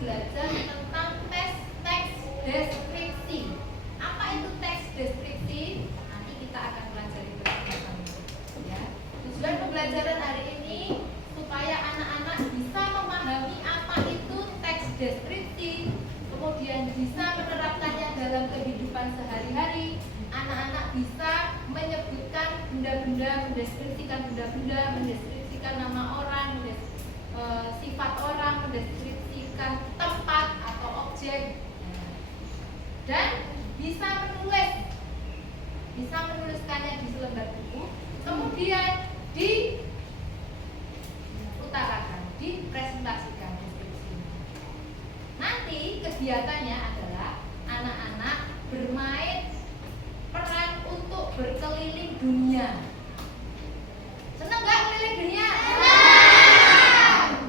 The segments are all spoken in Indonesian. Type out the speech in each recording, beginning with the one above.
belajar tentang teks deskripsi. Apa itu teks deskripsi? Nanti kita akan pelajari bersama-sama. Ya. Tujuan pembelajaran hari ini supaya anak-anak bisa memahami apa itu teks deskripsi, kemudian bisa menerapkannya dalam kehidupan sehari-hari. Anak-anak bisa menyebutkan benda-benda, mendeskripsikan benda-benda, mendeskripsikan nama orang, sifat orang, mendeskripsikan tempat atau objek, dan bisa menuliskannya di selembar buku, kemudian diutarakan, dipresentasikan deskripsinya. Nanti kegiatannya adalah anak-anak bermain peran untuk berkeliling dunia. Senang nggak keliling dunia?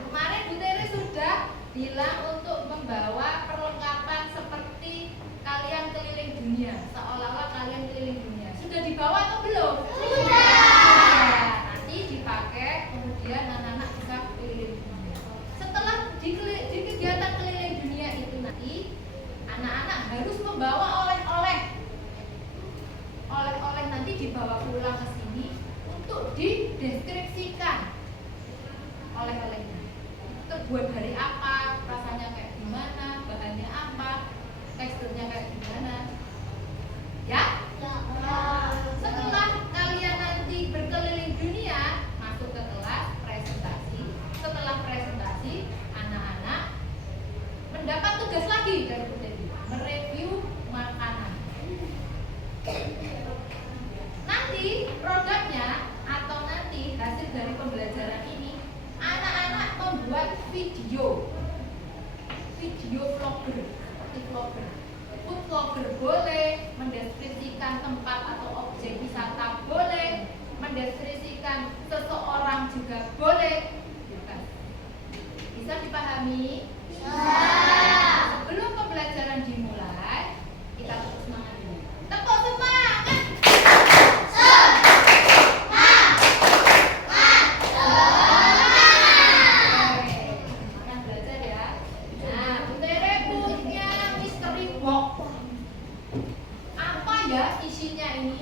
Kemarin Bu Tere sudah bilang untuk membawa perlengkapan seperti kalian keliling dunia, seolah-olah kalian keliling dunia. Sudah dibawa atau belum? Sudah. Nanti dipakai, kemudian anak-anak bisa keliling dunia. Setelah di kegiatan keliling dunia itu nanti anak-anak harus membawa oleh-oleh. Oleh-oleh nanti dibawa pulang ke sini untuk dideskripsikan oleh-olehnya. Terbuat dari apa, rasanya kayak gimana, bahannya apa, teksturnya kayak gimana. Ya? Setelah kalian nanti berkeliling dunia, masuk ke kelas presentasi. Setelah presentasi, anak-anak mendapat tugas lagi dari Bu Dewi, mereview makanan. Nanti produknya atau nanti hasil dari pembelajaran ini, anak-anak membuat video vlogger, seperti vlogger, food vlogger boleh, mendeskripsikan tempat atau objek wisata boleh, mendeskripsikan seseorang juga boleh. Bisa dipahami? Sebelum pembelajaran dimulai, kita tepuk semangat dulu. Tepuk semangat. Akan belajar ya. Nah, Bu Tere punya mystery box. Apa ya isinya ini?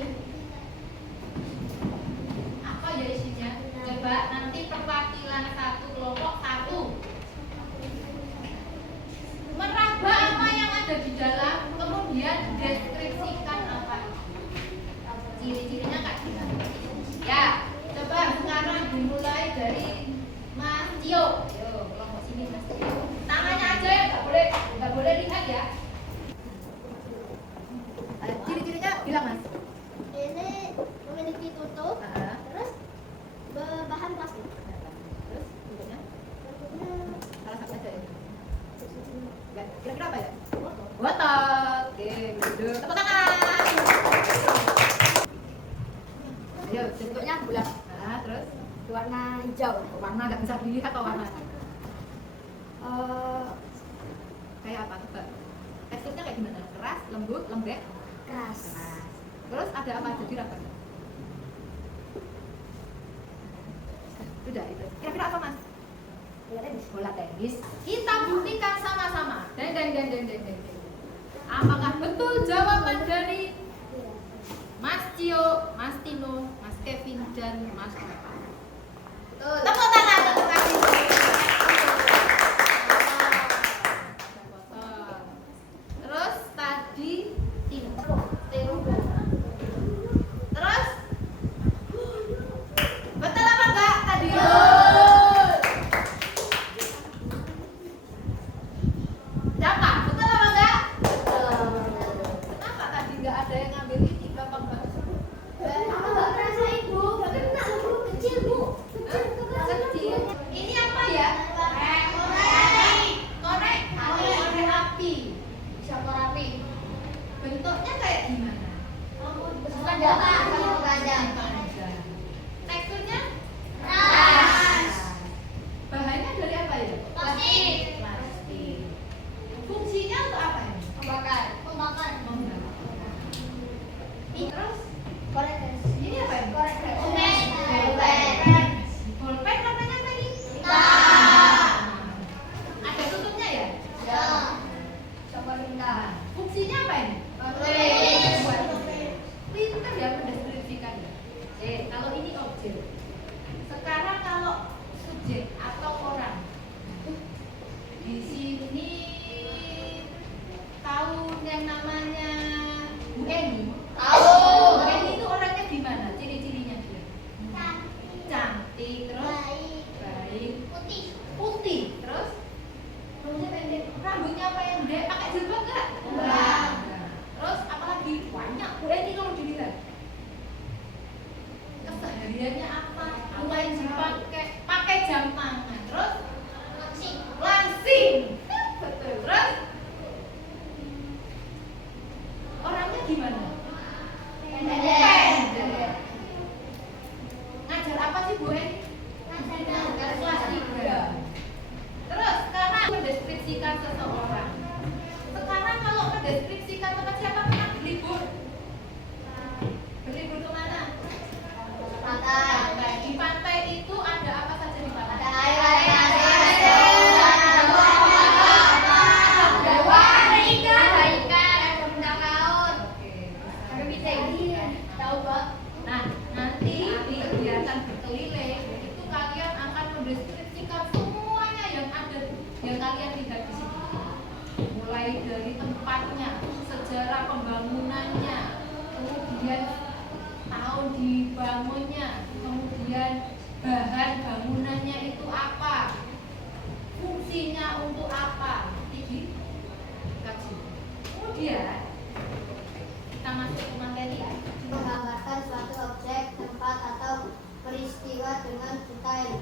Apa ya isinya? Coba nanti perwakilan satu kelompok satu meraba apa yang ada di dalam, kemudian deskripsikan apa itu. Ciri-cirinya kayak gimana? Ya, coba sekarang dimulai dari Mas Tio. Yo, kelompok sini Mas Tio. Tangannya aja ya, nggak boleh lihat ya. Ciri-cirinya bilang Mas. Ini memiliki tutup, terus berbahan plastik. Terus bentuknya? Salah satu aja ya. Kira-kira apa ya? Botol. Oke, duduk. Tepuk tangan. Ayo, bentuknya bulat. Nah, terus Warna hijau. warna nggak bisa dilihat atau warna? Kayak apa? Coba. Teksturnya kayak gimana? Keras, lembut, lembek? Keras. Keras. Terus ada apa aja di rambutnya? Sudah itu. Kira-kira apa Mas? Bola tenis. Kita buktikan sama-sama. Den. Apakah betul jawaban dari Mas Tio, Mas Tino, Mas Kevin, dan Mas Opa? Betul. Tepuk tangan untuk Mas Tino. Terus tadi Tino. Terus betul apa enggak tadi? Siapa? Betul apa enggak? Kenapa tadi enggak ada yang ngambil ini gampang banget? Aku nggak merasa ibu, kena bu, kecil bu, kecil. rambutnya pendek, pakai jilbab nggak? Enggak. Terus apalagi banyak Bu Eni kalau dilihat. Kesehariannya apa? Apa yang dipakai? Pakai jam tangan. Terus langsing. Betul. Terus orangnya gimana? Pendek. Ngajar apa sih Bu Eni? Ngajar kelas 3. Terus sekarang mendeskripsikan seseorang. Sekarang kalau mendeskripsikan tempat siapa pernah berlibur? Berlibur kemana? Pantai. Di pantai itu ada apa saja di pantai? Ada air, nah, nanti di kegiatan berkeliling itu kalian akan mendeskripsikan semuanya yang ada yang kalian lihat di sini. Mulai dari tempatnya, sejarah pembangunannya, kemudian tahun dibangunnya, kemudian bahan bangunannya itu apa, fungsinya untuk apa, tinggi, kaji. Kemudian kita masuk ke materi ya. Menggambarkan suatu objek, tempat atau peristiwa dengan detail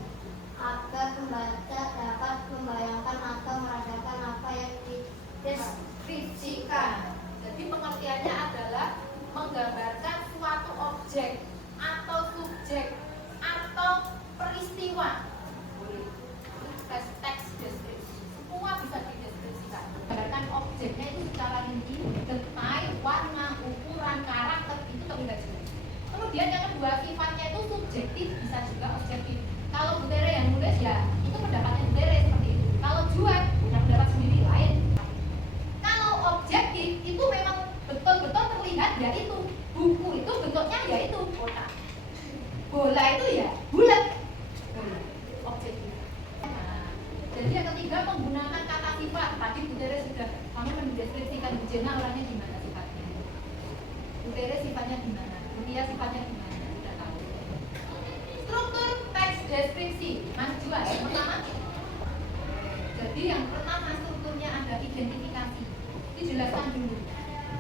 agar pembaca dapat membayangkan atau merasakan apa yang Deskripsikan. Jadi pengertiannya adalah menggambarkan suatu objek atau subjek atau peristiwa. Teks deskripsi. Semua bisa dideskripsikan. Menggambarkan objeknya itu secara rinci, detail, warna, ukuran, karakter itu terlihat jelas. Kemudian yang kedua, sifatnya itu subjektif, bisa juga objektif. Kalau Bu Tere yang nulis ya, itu pendapatnya Bu Tere seperti itu. Kalau Juan punya pendapat sendiri lain. Kalau objektif itu memang betul-betul terlihat ya itu. Buku itu bentuknya ya itu kotak. Bola itu ya bulat. Objektif. Nah, jadi yang ketiga menggunakan kata sifat. Tadi Bu Tere sudah kamu mendeskripsikan Bu Jena orangnya gimana sifatnya. Bu Tere sifatnya gimana? Bu Tia sifatnya gimana? Sudah tahu. Struktur teks deskripsi. Mas Juan, yang pertama. Jadi yang pertama strukturnya ada identifikasi. Dijelaskan dulu.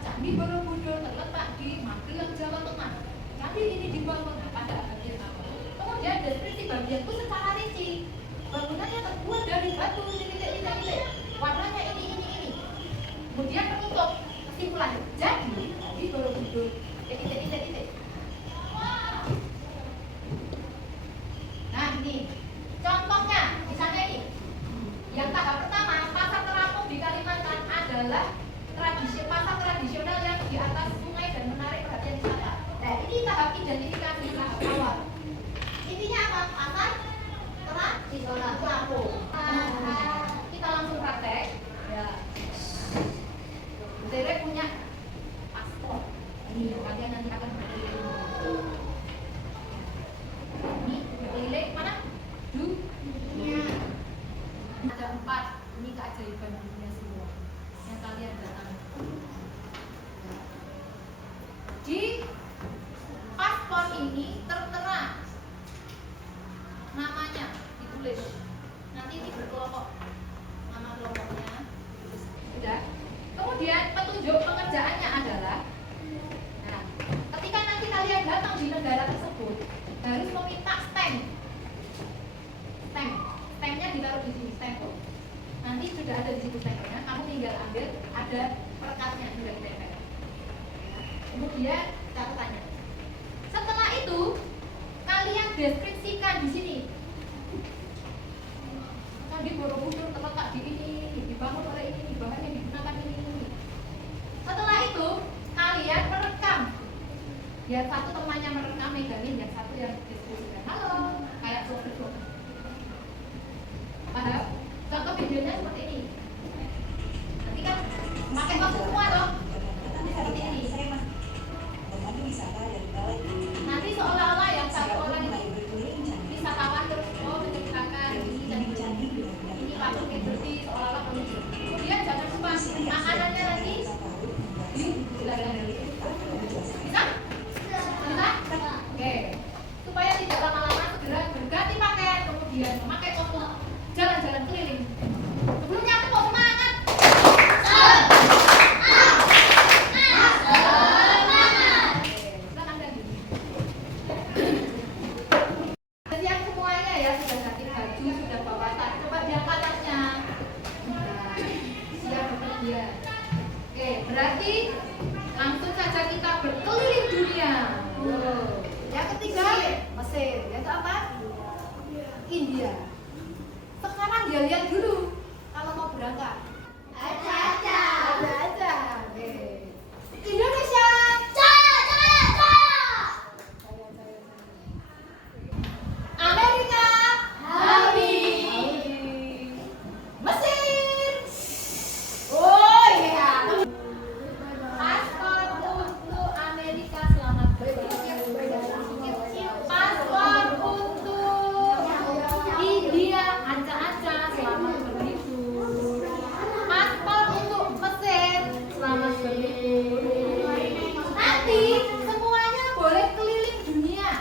Candi Borobudur terletak di Magelang, Jawa Tengah. Candi ini dibangun pada abad yang awal. Kemudian deskripsi bagianku secara rinci. Bangunannya terbuat dari batu, titik-titik. Warnanya ini. Kemudian penutup kesimpulan. Jadi di Borobudur, titik. Nah ini contohnya di sana ini. Yang tahap pertama, pasar terapung di Kalimantan adalah pasar tradisional yang di atas sungai dan menarik perhatian wisata. Nah ini tahap identifikasi tahap awal. Intinya apa? Pasar tradisional terapung. Kita langsung praktek. Ya. Tere punya paspor. Ini kalian nanti akan berkeliling. Ini berkeliling mana? Dunia. Ada 4. Ini keajaiban dunia semua yang kalian datang. Di paspor ini tertera namanya ditulis. Nanti ini berkelompok. Nama kelompoknya. Sudah. Kemudian petunjuk pengerjaannya adalah, nah, ketika nanti kalian datang di negara tersebut harus meminta Stemnya ditaruh di sini, stempel. Nanti sudah ada di situ stempelnya, kamu tinggal ambil, ada perekatnya sudah ditempel. Kemudian catatannya. Setelah itu kalian deskripsikan di sini. Candi Borobudur terletak di ini, dibangun oleh ini, bahan yang digunakan ini. Setelah itu kalian merekam. Yang satu temannya merekam megangin, yang satu yang deskripsikan. Halo, kayak vlog. Paham? Contoh videonya seperti ini. Nanti kan pakai waktu semua dong. Seperti ini. Nanti seolah-olah yang satu orang ini wisatawan terus menceritakan ini patung Liberty seolah-olah penunjuk. Kemudian jangan lupa makanannya nanti dijelaskan. Bisa? Yang ketiga Mesir. Yang keempat India. Sekarang dia lihat dulu kalau mau berangkat. Ada. Ada. Oke. Indonesia. Amerika. Mesir. Oh iya. Paspor untuk Amerika selamat berpergian. Paspor untuk India Anca-Anca selamat berlibur. Paspor untuk Mesir selamat berlibur. Nanti semuanya boleh keliling dunia.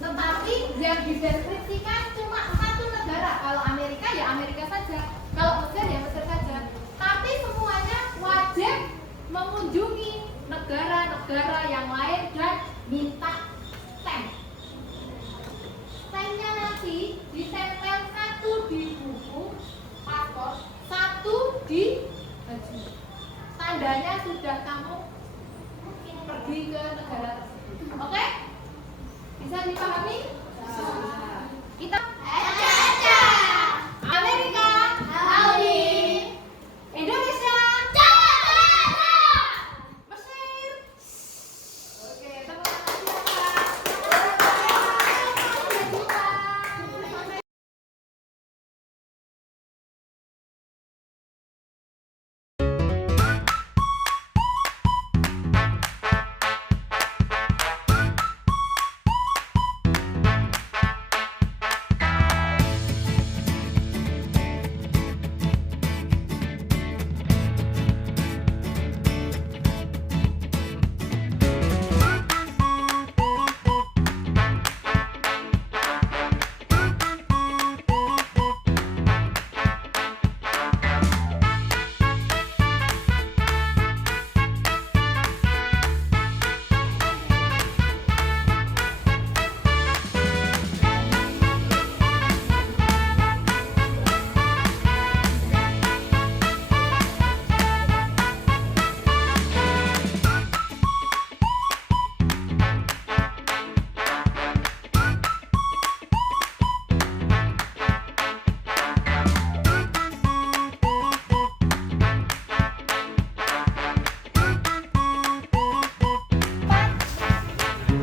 Tetapi yang dideskripsikan cuma satu negara. Kalau Amerika ya Amerika saja. Kalau Mesir ya Mesir saja. Tapi semuanya wajib mengunjungi negara-negara yang lain dan minta stamp. Stampnya nanti ditempel satu di buku paspor, satu di baju. Tandanya sudah kamu pergi ke negara tersebut. Oke? Bisa dipahami? Kita Amerika, Indonesia, Mesir. Oke, terima kasih Pak.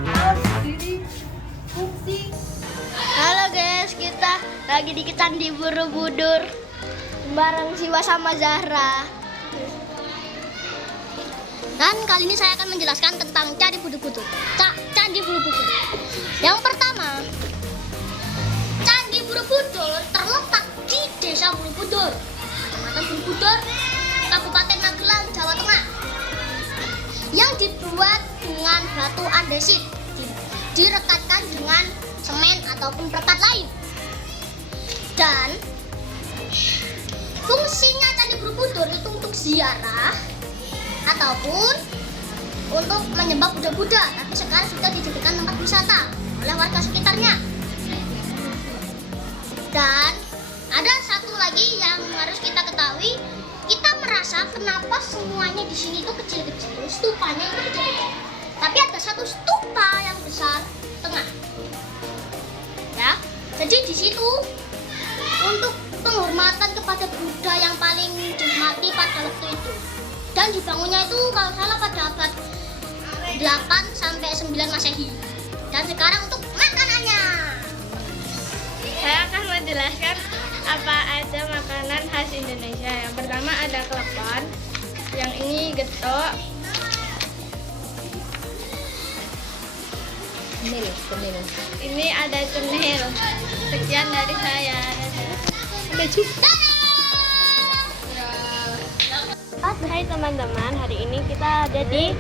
Tahu sendiri fungsi Halo guys, kita lagi di Candi Borobudur bareng Siwa sama Zahra. Dan kali ini saya akan menjelaskan tentang Candi Borobudur. Candi Borobudur. Yang pertama, Candi Borobudur terletak di Desa Borobudur, Kecamatan Borobudur, Kabupaten Magelang, Jawa Tengah. Yang dibuat dengan batu andesit, direkatkan dengan semen ataupun perekat lain. Dan fungsinya Candi Borobudur itu untuk ziarah ataupun untuk menyembah Buddha-Buddha, tapi sekarang sudah dijadikan tempat wisata oleh warga sekitarnya. Dan ada satu lagi yang harus kita ketahui, kita merasa kenapa semuanya di sini itu kecil-kecil, stupanya itu kecil-kecil. Tapi ada satu stupa yang besar tengah. Ya, jadi di situ untuk penghormatan kepada Buddha yang paling dihormati pada waktu itu. Dan dibangunnya itu kalau salah pada abad 8 sampai 9 Masehi. Dan sekarang untuk makanannya. Saya akan menjelaskan apa aja makanan khas Indonesia. Yang pertama ada klepon, yang ini getuk, ini ada cenil. Sekian dari saya. Hai teman-teman, hari ini kita ada di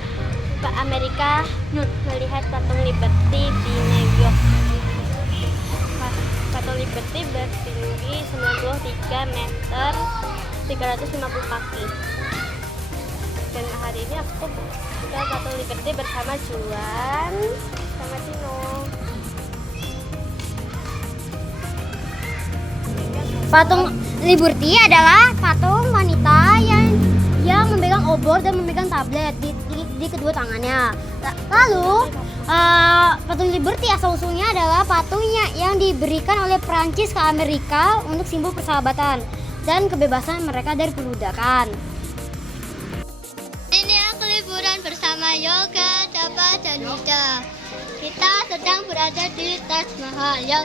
Amerika melihat patung Liberty di New York. Patung Liberty bertinggi 93 meter 350 kaki. Dan hari ini aku ke patung Liberty bersama Juan sama Tino. Patung Liberty adalah patung wanita yang memegang obor dan memegang tablet. di kedua tangannya. Lalu patung Liberty asal-usulnya adalah patungnya yang diberikan oleh Prancis ke Amerika untuk simbol persahabatan dan kebebasan mereka dari perbudakan. Ini aku liburan bersama Yoga, Dapa, dan Nida. Kita sedang berada di Taj Mahal yang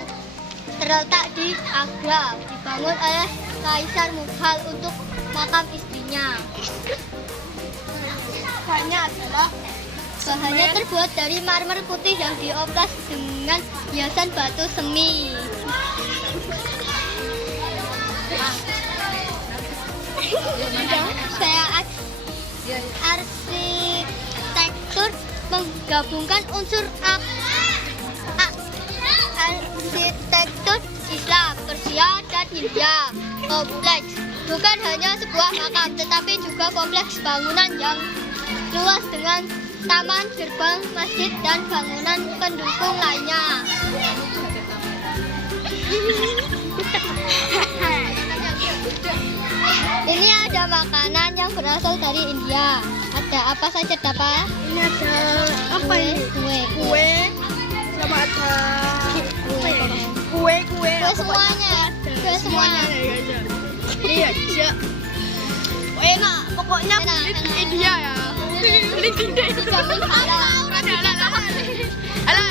terletak di Agra, dibangun oleh Kaisar Mughal untuk makam istrinya. Bahannya terbuat dari marmer putih yang dioplas dengan hiasan batu semi. Saya arsitektur menggabungkan unsur arsitektur Islam, Persia, dan India. Kompleks bukan hanya sebuah makam, tetapi juga kompleks bangunan yang luas dengan taman, gerbang, masjid, dan bangunan pendukung lainnya. Ini ada makanan yang berasal dari India. Ada apa saja, Dapa? Ini ada apa ini? Kue. Sama ada kue Semuanya. Kue semuanya. Iya, iya. Enak, pokoknya Enak. India ya. Dijamin halal. Halo,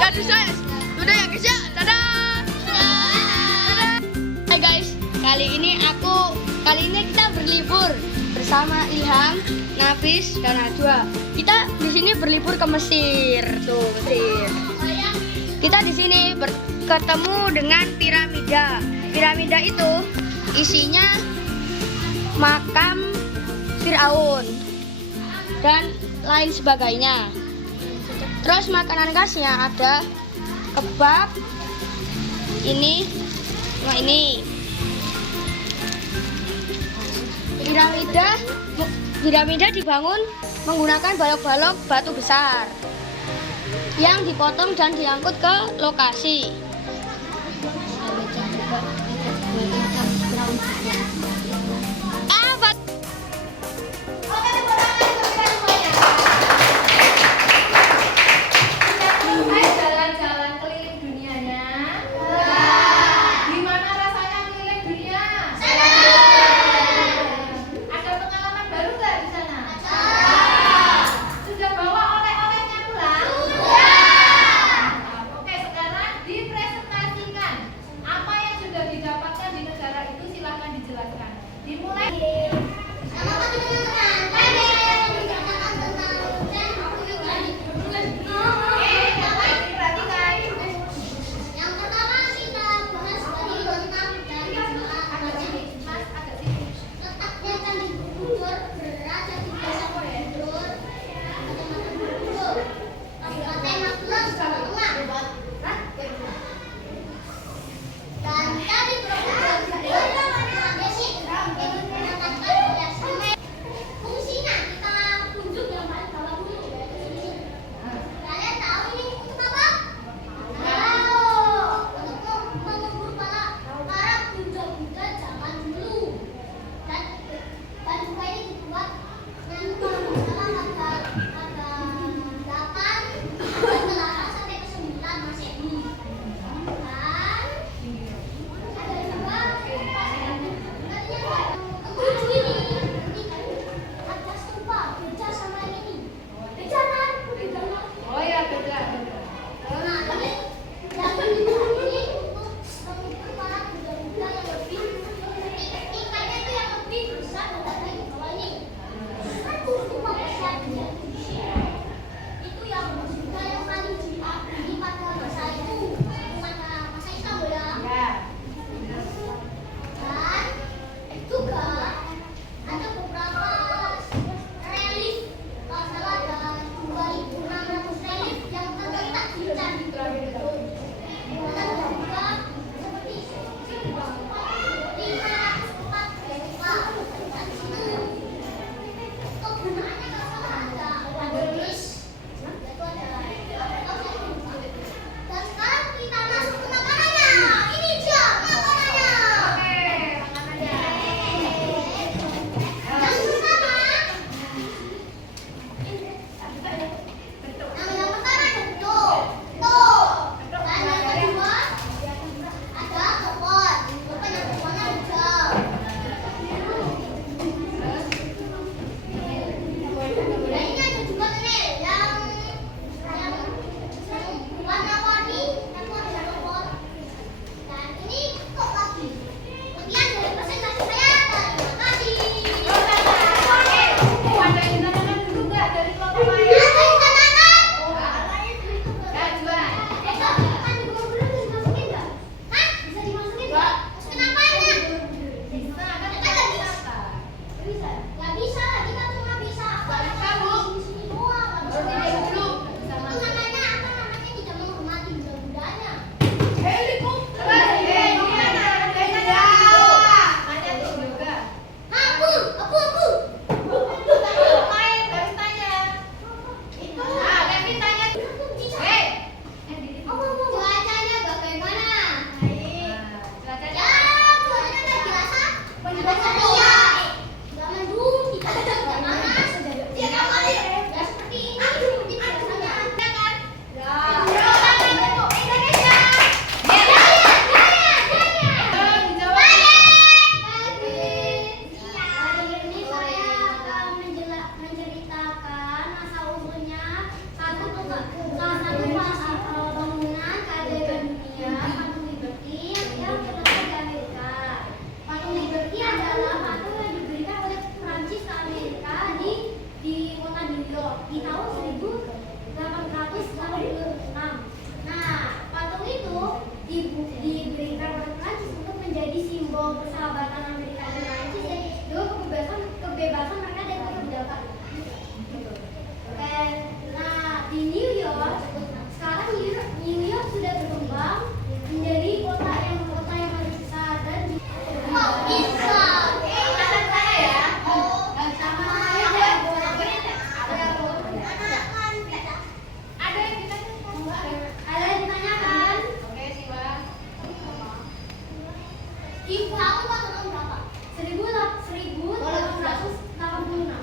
ya sukses. Sudah ya guys ya. Dadah. Hai guys, kali ini kita berlibur bersama Ilham, Nafis, dan Najwa. Kita di sini berlibur ke Mesir. Tuh, Mesir. Kita di sini ketemu dengan piramida. Piramida itu isinya makam Firaun dan lain sebagainya. Terus makanan khasnya ada kebab, ini, sama ini. Piramida dibangun menggunakan balok-balok batu besar yang dipotong dan diangkut ke lokasi. Hai, jalan-jalan keliling dunianya. Gimana rasanya keliling dunia? Ada pengalaman baru nggak di sana? Sudah bawa oleh-olehnya pulang? Mantap. Oke, sekarang dipresentasikan apa yang sudah didapatkan di negara itu, silahkan dijelaskan. Dimulai. Nggak bisa, kita cuma bisa apa Nggak bisa, Bu. di sini doang. Nggak bisa Harus masuk. duduk dulu. Itu namanya apa? Namanya tidak menghormati budaya-budayanya. Cuacanya bagaimana? Ya, cuacanya udah biasa. Iya. Nggak mendung, kita tidak panas. Ya, ya seperti ini, seperti biasanya. Hari ini saya akan menceritakan asal-usulnya salah satu bangunan keajaiban dunia, Patung Liberty yang terletak di Amerika. Patung Liberty adalah patung yang diberikan oleh Prancis ke Amerika di kota New York di tahun 1886. Nah, patung itu diberikan oleh Prancis untuk menjadi simbol persahabatan Amerika dan Prancis dan juga kebebasan mereka dari perbudakan. Nah, di New York sekarang New York sudah berkembang menjadi kota yang paling besar dan bisa. Ada yang ditanyakan? Di tahun berapa? 1886.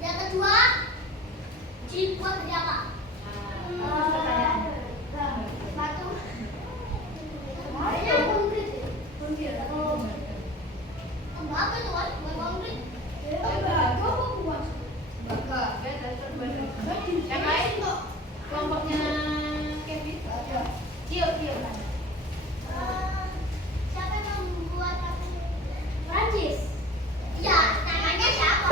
Yang kedua, dibuat dari apa? Batu. Kayaknya konkret. Apa itu kan? Bukan konkret. Yang lain kelompoknya Kevin. Cio. Siapa yang membuat patung Prancis? Ya, namanya siapa?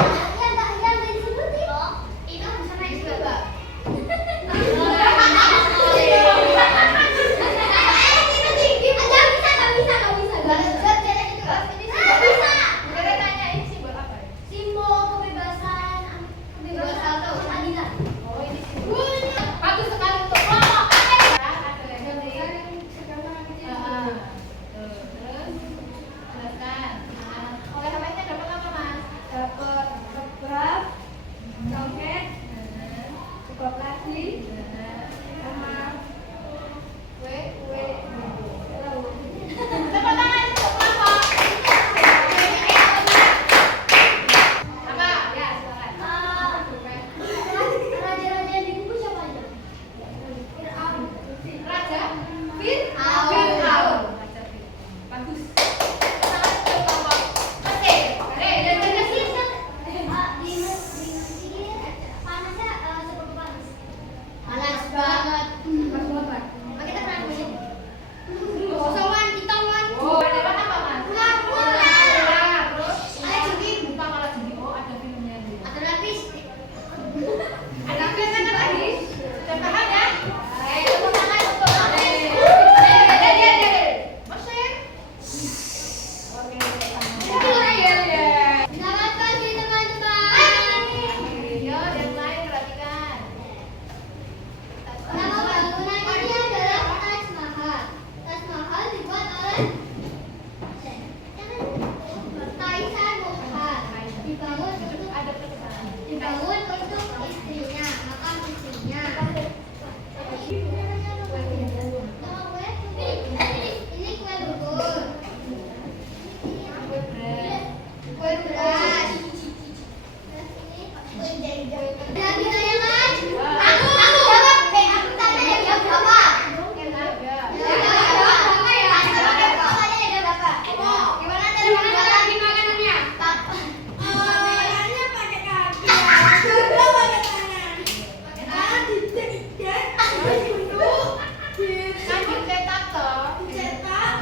Yang disebutin loh. Itu sama juga. Udah tanyain sih buat apa ya? Simbol kebebasan keadilan. Oh, ini sih. Bagus sekali untuk kelompok. Ada yang terus jelaskan. Oleh HP-nya dapat apa, Mas? Dapat kebraf, congket, cukup lagi, sama kue laut. Tepuk tangan untuk kelompok. Apa? Ya, silakan. Raja-raja yang dikubur siapa aja? Raja Fir'aun. Bagus. Tangan untuk kelompok Mesir. Dan Mesir. Di Mesir panasnya seberapa panas? Panas banget. Kita pernah ke sini. Kosongan kita wan. Oh, ada apa, Mas? Ngapur. Terus Ada jengking. bukan malah jengking. Oh, ada filmnya juga. Ada lapis. Ada filmnya lagi. Sudah paham ya? Tepuk tangan untuk Mesir. Selamat pagi teman-teman. Yo, yang lain perhatikan. Nama bangunan ini adalah Taj Mahal. Taj Mahal dibuat oleh Kaisar Muhammad. Dibangun untuk istrinya, makam istrinya. Ini kue bubur. Kue beras. Ada ditanyakan? Aku jawab. Aku tanya yang jawab berapa? Gimana cara makan makanannya? Makanannya pakai kaki. Coba pakai tangan. Pakai tangan dicetak. Kan dicetak toh. Dicetak.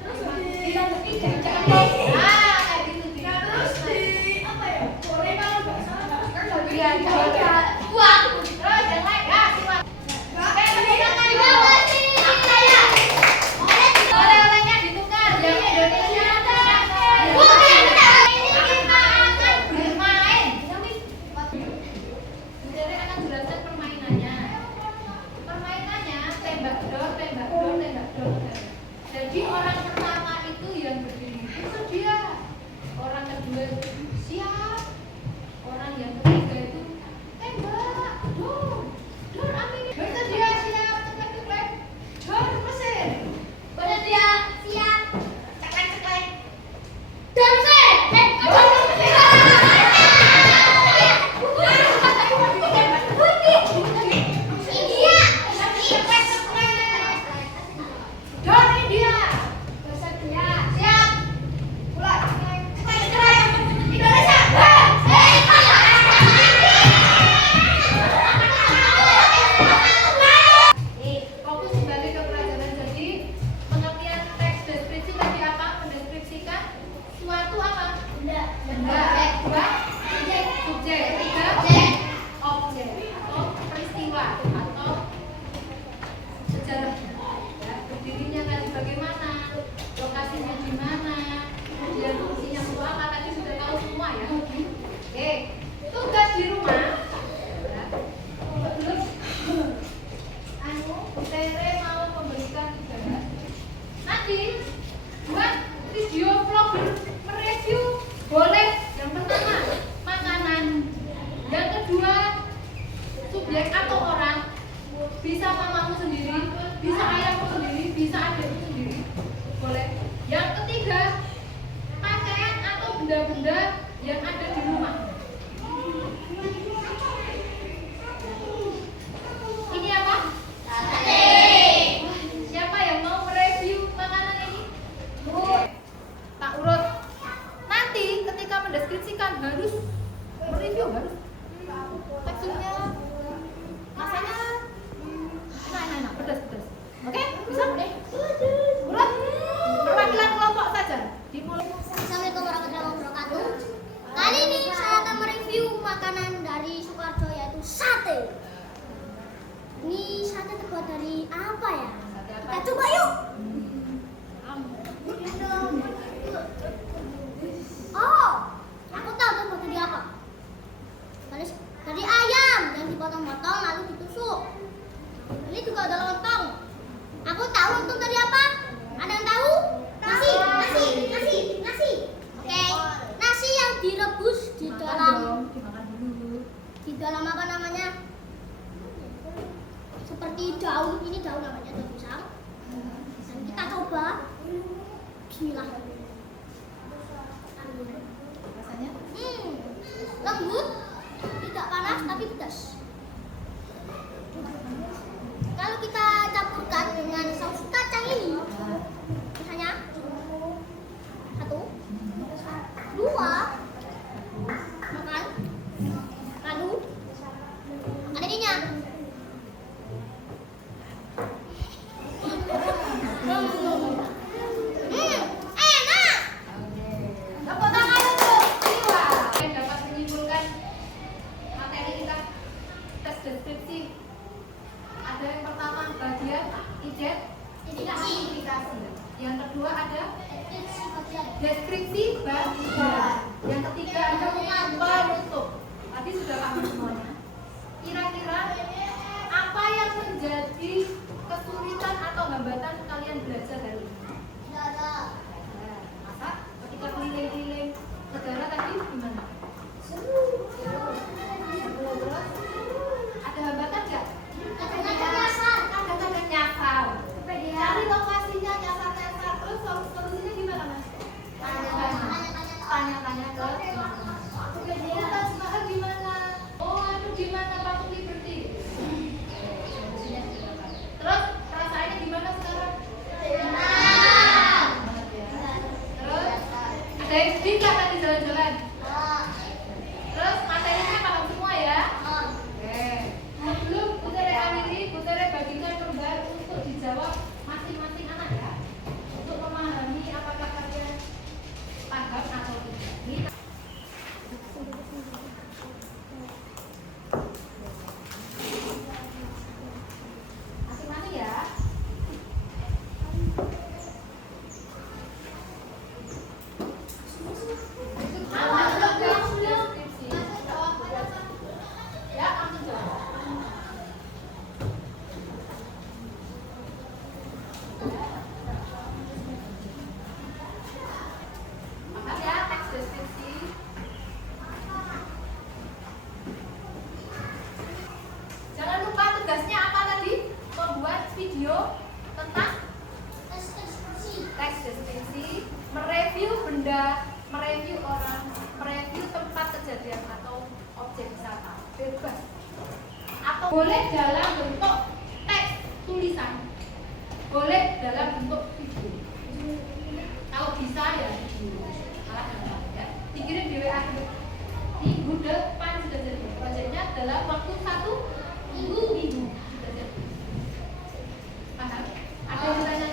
Terus kayak gitu. Terus apa ya? Goreng kalau nggak salah. Iya, iya. Wah. Terus yang lain ya, simak. Oke, tepuk tangan. Terima kasih. Saya. Oleh-olehnya ditukar. Yang Indonesia. Bukan, ini kita akan kedua itu siap, orang yang ketiga itu tembak, dor amin, bersedia siap, ceklek, dor mesin, bersedia siap, ceklek, dor mesin, dor India, bersedia siap, mulai, ceklek, Indonesia, fokus kembali ke pelajaran. Jadi pengertian teks deskripsi tadi apa? Mendeskripsikan suatu apa? Benda. Dua, subjek. Tiga, objek atau peristiwa atau sejarahnya. Ya, berdirinya tadi bagaimana, lokasinya di mana, kemudian fungsinya untuk apa, tadi sudah tahu semua ya. Oke, tugas di rumah. Ya. Sebelum Tere mau memberikan tugas. Nanti buat video vlog mereview boleh. Yang pertama makanan, yang kedua subjek atau orang, bisa mamamu sendiri, bisa ayahmu sendiri, bisa adikmu sendiri, boleh. Yang ketiga pakaian atau benda-benda yang ada di rumah. Ini apa? Siapa yang mau mereview makanan ini? Tak urut. Nanti ketika mendeskripsikan harus mereview, harus teksturnya, rasanya enak, pedas. Oke, bisa? Urut. Perwakilan kelompok saja. Dimulai. Assalamualaikum warahmatullahi wabarakatuh. Kali ini saya akan mereview makanan dari Sukoharjo yaitu sate. Ini sate terbuat dari apa ya? Kita coba yuk. Oh, aku tahu terbuat dari apa. Dari ayam yang dipotong-potong lalu ditusuk. Ini juga ada lontong. Aku tahu lontong dari apa? Ada yang tahu? Nasi. Oke, nasi yang direbus di dalam apa namanya? Seperti daun, ini daun namanya, daun pisang. Dan kita coba. Bismillah. Rasanya? Lembut, tidak panas tapi pedas. Kalau kita campurkan dengan saus kacang ini, misalnya 1, 2, makan, lalu ada ininya. Enak. Tepuk tangan untuk Siwa yang dapat menyimpulkan materi kita tes deskripsi. Ada yang pertama bagian identifikasi. Yang kedua ada deskripsi bagian. Yang ketiga ada penutup. Tadi sudah paham semuanya. Kira-kira apa yang menjadi kesulitan atau hambatan kalian belajar hari ini? Masa ketika keliling-keliling negara tadi gimana? Terus ada hambatan nggak? Ada nyasar. Cari lokasinya nyasar. Terus solusinya gimana mas? Tanya-tanya ke Ustaz Mahal gimana? Oh aduh gimana Pak Liberty? Solusinya sudah dapat. Terus perasaannya gimana sekarang? Terus ada yang sedih nggak tadi jalan-jalan? Terus materinya paham semua ya? Oke. Sebelum Bu Tere akhiri, Bu Tere bagikan lembar untuk dijawab masing-masing anak ya, untuk memahami apakah kalian paham atau tidak. Masing-masing ya. Apa? Boleh dalam bentuk teks tulisan, boleh dalam bentuk video. Kalau bisa ya video, malah gampang ya. Dikirim di WA minggu depan sudah jadi. Proyeknya dalam waktu 1 minggu sudah jadi. Paham? Ada yang bertanya